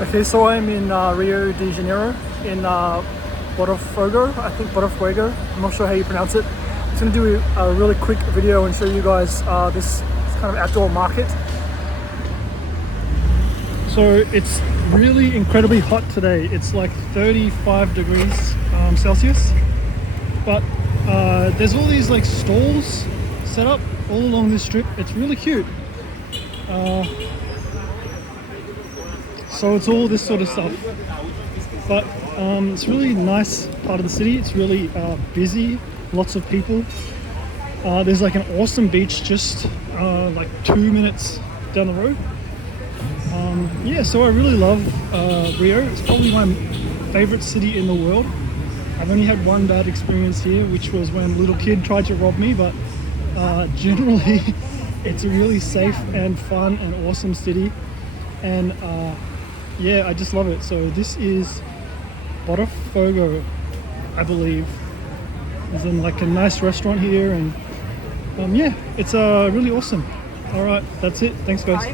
Okay, so I'm in Rio de Janeiro in Botofogo, I think Botofogo, I'm not sure how you pronounce it. I'm just going to do a really quick video and show you guys this kind of outdoor market. So it's really incredibly hot today. It's like 35 degrees Celsius, but there's all these like stalls set up all along this strip. It's really cute. So it's all this sort of stuff, but it's really nice part of the city. It's really busy, lots of people. There's like an awesome beach just like 2 minutes down the road. Yeah, so I really love Rio. It's probably my favorite city in the world. I've only had one bad experience here, which was when a little kid tried to rob me, but generally it's a really safe and fun and awesome city. And yeah, I just love it. So this is Botofogo, I believe. There's like a nice restaurant here, and yeah, it's really awesome. All right, that's it. Thanks, guys.